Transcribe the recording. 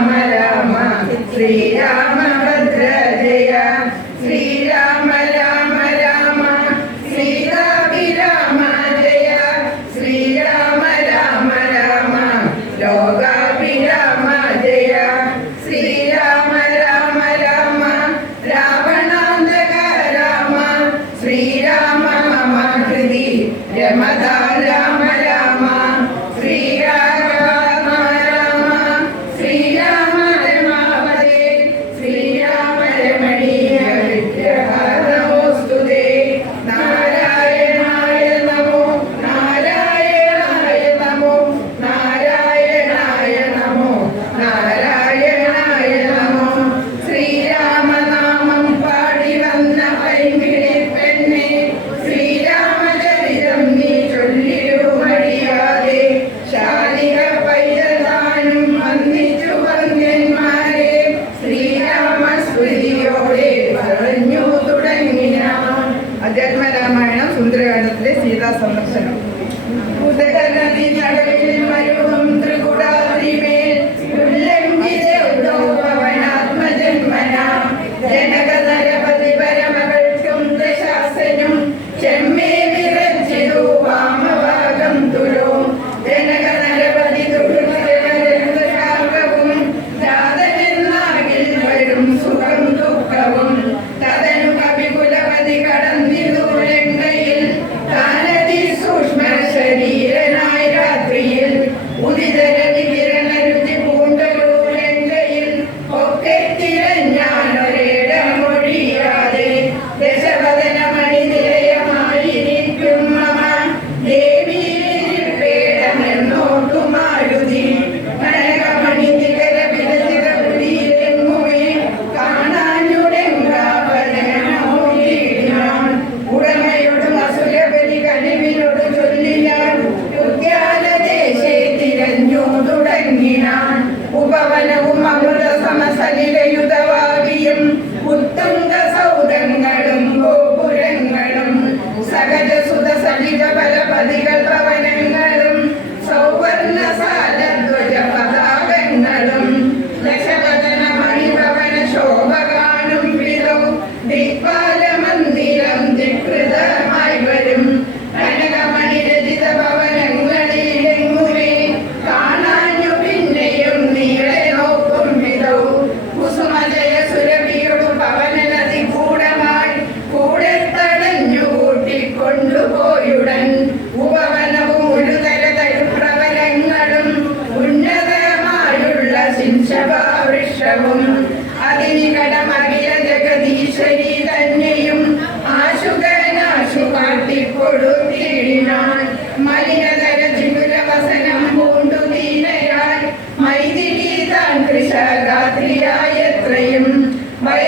രാമ ശ്രീരാമഭദ്ര ജയ ശ്രീരാമ രാമ രാമ സീതാഭിരാമ ജയ ശ്രീരാമ രാമ രാമ ലോകാഭിരാമ ജയ ശ്രീരാമ രാമ രാമ രാവണാന്തക രാമ ശ്രീരാമ മമ ഹൃദി രമതാ രാമ രാമ ശ്രീരാമ രാമ ശ്രീരാമ രമാവതേ ശ്രീരാമ രമണീയ വിഗ്രഹ നമോസ്തുതേ നാരായണായ നമോ നാരായണായ നമോ നാരായണായ നമോ നാരായണായ നമോ ശ്രീരാമനാമം പാടി വന്ന പൈങ്കിളി പെണ്ണെ ശ്രീരാമചരിതം നീ ചൊല്ലിടുമടിയാതെ ശാലിക പൈതലാനും വന്ദിച്ചു വന്യന്മാരെ ശ്രീരാമസ്മൃതിയോടെ പറഞ്ഞു തുടങ്ങിനാൻ. അധ്യാത്മരാമായണം സുന്ദരകാണ്ഡത്തിലെ സീതാ സന്ദർശനം. ഉദകനദി നടുവിൽ മരുവും ത്രികുടാദ്രിമേൽ ഉല്ലംഘിതോപവനാത്മജന്മന ജനകനരപതി പരമകൾക്കും ദശാസനും ചെമ്മേ വിറച്ചിതു വാമഭാഗം തുലോ ജനകനരപതി തുടുർക്കും ജാതനെന്നാകിൽ വരും സുഖം ദുഃഖവും തതനു കവികുലപതി കടന്നിതു ലങ്കയിൽ താനതി സൂക്ഷ്മ ശരീരനായ രാത്രിയിൽ ഉദിതരവി കിരണരുചി പൂണ്ടൊരു ലങ്കയിൽ ഒക്കെ തിരഞ്ഞാനൊരിടമൊഴിയാതെ ദശവദനമണി നിലയമായിരിക്കും മമ ദേവീ പേടമെന്നോട്ടു മാരുതി കനകമണി നികര വിരചിത പുരിയിലെങ്ങുമേ കാണാനുടെങ്കാപനോടിയാൻ ഉടമയോടും അസുരബലി കനിവിനോട് ചൊല്ലിയാൻ ഉദ്യാനദേശേ തിരഞ്ഞു തുടങ്ങിനാൻ. ഉപവനവും അമൃത സമസലിലയുതവാകിയും ഉത്തുംഗ സൗധങ്ങളും ഗോപുരങ്ങളും സകജസുത സലിത ബലപതികൾ ഭവനങ്ങളും സൗവർണസാലധ്വജ പതാകങ്ങളും ദശവദന മണിഭവന ശോഭ കാണും വിധൗ ദിക്പാലമന്ദിരം ധികൃതമായി വരും കനകമണി രചിത ഭവനങ്ങളിലെങ്ങുമേ കാണാഞ്ഞു പിന്നെയും നീളെ നോക്കും വിധൗ കുസുമജയ സുരഭിയൊടു പവനനദി കൂടമായി കൂടെ തടഞ്ഞു കൂട്ടിക്കൊണ്ടുപോയുടൻ ഉപവനവും ഉഴുതര തരുപ്രവരങ്ങളും ഉന്നതമായുള്ള ശിംശവൃക്ഷവും അതിനികടമകില ജഗദീശ്വരി തന്നെയും ആശുകനാശു കാട്ടിക്കൊടുത്തിടിനാൻ. മലിനതര ചിഗുരവസനം പൂണ്ടു ദീനയായി മൈഥിലി താൻ കൃഷഗാത്രിയായത്രയും ഭയ